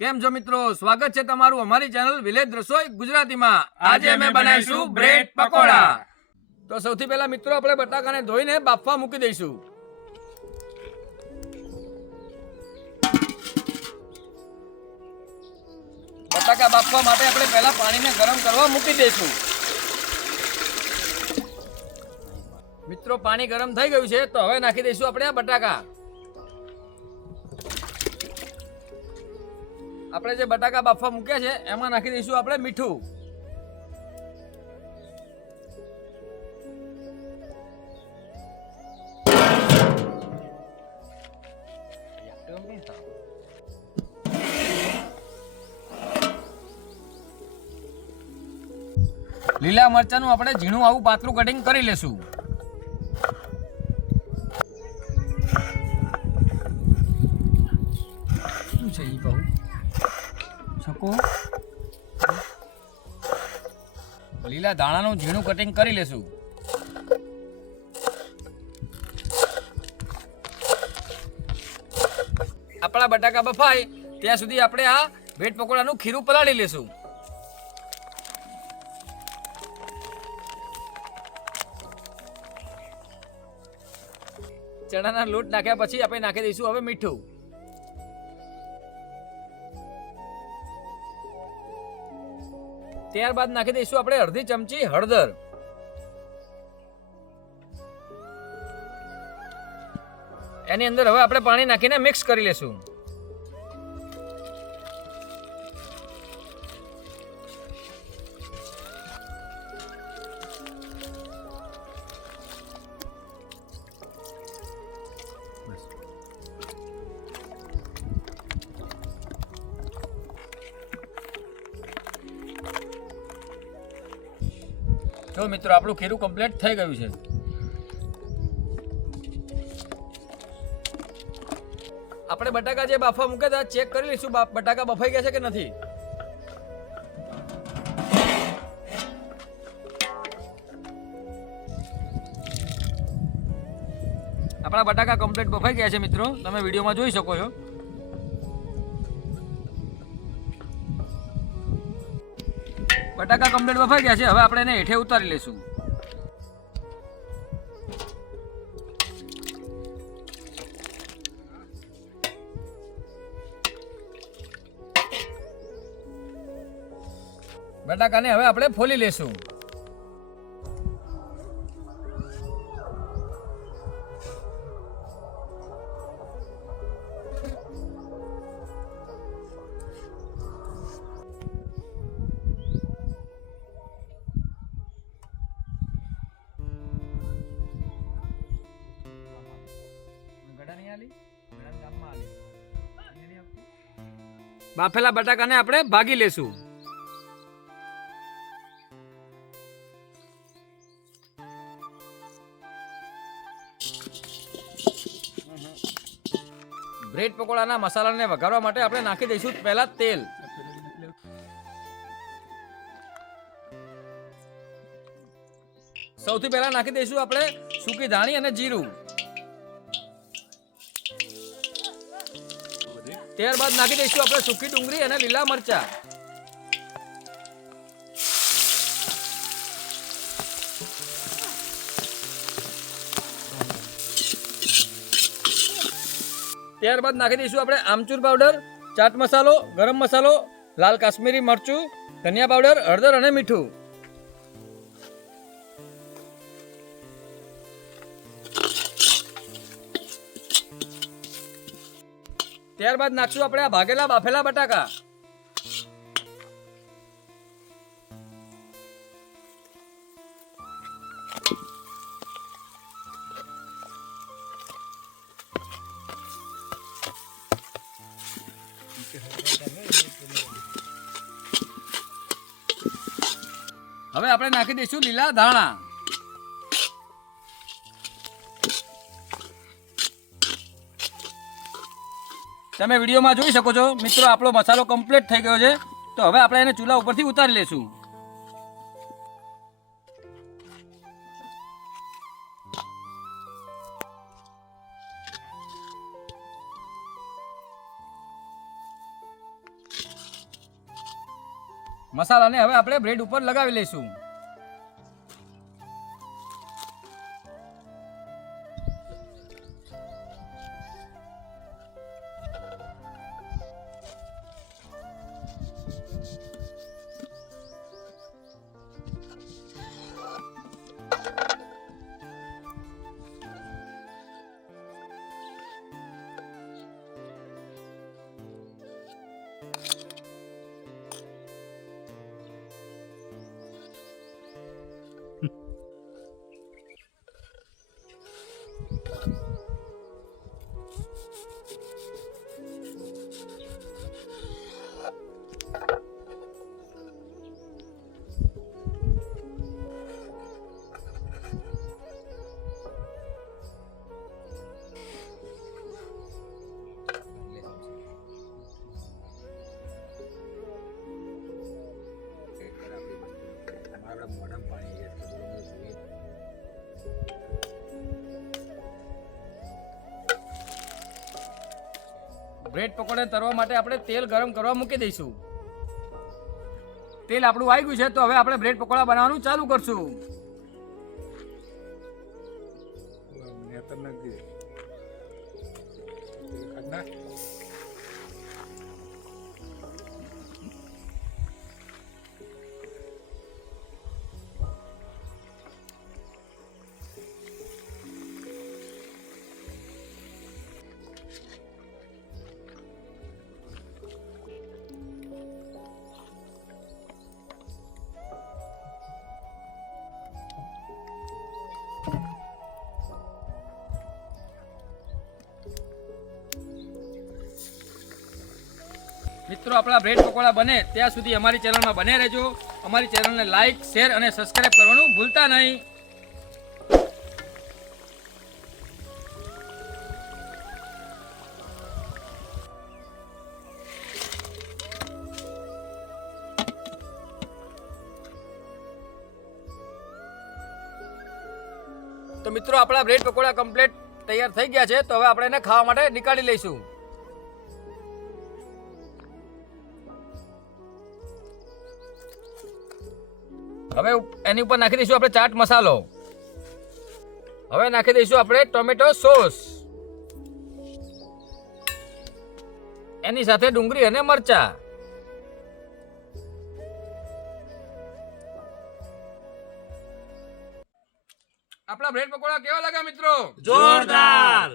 કેમ છો મિત્રો? સ્વાગત છે તમારું અમારી ચેનલ વિલેજ રસોઈ ગુજરાતીમાં. આજે અમે બનાવીશું બ્રેડ પકોડા. તો સૌથી પહેલા મિત્રો આપણે બટાકાને ધોઈને બાફવા મૂકી દઈશું. બટાકા બાફવા માટે આપણે પહેલા પાણીને ગરમ કરવા મૂકી દઈશું. મિત્રો પાણી ગરમ થઈ ગયું છે, તો હવે નાખી દઈશું આપણે આ બટાકા. આપણે જે બટાકા બાફવા મૂક્યા છે એમાં નાખી દઈશું આપણે મીઠું. લીલા મરચાનું આપણે ઝીણું આવું પાતળું કટિંગ કરી લેશું. શું છે ઈ કહું શકો? લીલા ધાણાનું ઝીણું કટિંગ કરી લેશું. આપણા બટાકા બફાય ત્યાં સુધી આપણે આ બ્રેડ પકોડાનું ખીરું પલાળી લેશું. ચણાના લોટ નાખ્યા પછી આપણે નાખી દઈશું હવે મીઠું. ત્યારબાદ નાખી દઈશું આપણે અડધી ચમચી હળદર. એની અંદર હવે આપણે પાણી નાખીને મિક્સ કરી લેશું. તો મિત્રો આપણું ખીરું કમ્પ્લીટ થઈ ગયું છે. આપણે બટાકા જે બાફવા મૂક્યા હતા ચેક કરી લઈશું બટાકા બફાઈ ગયા છે કે નથી. આપણા બટાકા કમ્પ્લીટ બફાઈ ગયા છે મિત્રો, તમે વિડીયોમાં જોઈ શકો છો. બટાકા કમ્પ્લીટ બફાઈ ગયા છે, હવે આપણે એને હેઠે ઉતારી લઈશું. બટાકાને હવે આપણે ફોલી લેશું. બાફેલા બટાકાને આપણે ભાગી લેશું. બ્રેડ પકોડાના મસાલાને વઘારવા માટે આપણે નાખી દઈશું પહેલા તેલ. સૌથી પહેલા નાખી દઈશું આપણે સૂકી ધાણી અને જીરું. ત્યારબાદ નાખી દઈશું આપણે સૂકી ડુંગળી અને લીલા મરચા. ત્યારબાદ નાખી દઈશું આપણે આમચૂર પાવડર, ચાટ મસાલો, ગરમ મસાલો, લાલ કાશ્મીરી મરચું, ધનિયા પાવડર, હળદર અને મીઠું. ત્યારબાદ નાખશું આપણે આ ભાગેલા બાફેલા બટાકા. હવે આપણે નાખી દઈશું લીલા ધાણા. તમે વિડીયોમાં જોઈ શકો છો મિત્રો, આપણો મસાલો કમ્પ્લીટ થઈ ગયો છે. તો હવે આપણે એને ચૂલા ઉપરથી ઉતારી લેશું. મસાલાને હવે આપણે બ્રેડ ઉપર લગાવી લઈશું. બ્રેડ પકોડા તળવા માટે આપણે તેલ ગરમ કરવા મૂકી દઈશું. તેલ આપણું આવી ગયું છે તો હવે આપણે બ્રેડ પકોડા બનાવવાનું ચાલુ કરશું. મિત્રો આપણા બ્રેડ પકોડા બને ત્યાં સુધી અમારી ચેનલમાં બને રહેજો. અમારી ચેનલને લાઈક, શેર અને સબસ્ક્રાઇબ કરવાનું ભૂલતા નહીં. તો મિત્રો આપણા બ્રેડ પકોડા કમ્પ્લીટ તૈયાર થઈ ગયા છે. તો હવે આપણે એને ખાવા માટે નીકાળી લઈશું. હવે એની ઉપર નાખી દઈશું આપણે ચાટ મસાલો. હવે નાખી દઈશું આપણે ટોમેટો સોસ. એની સાથે ડુંગળી અને મરચા. આપણા બ્રેડ પકોડા કેવા લાગ્યા મિત્રો? જોરદાર.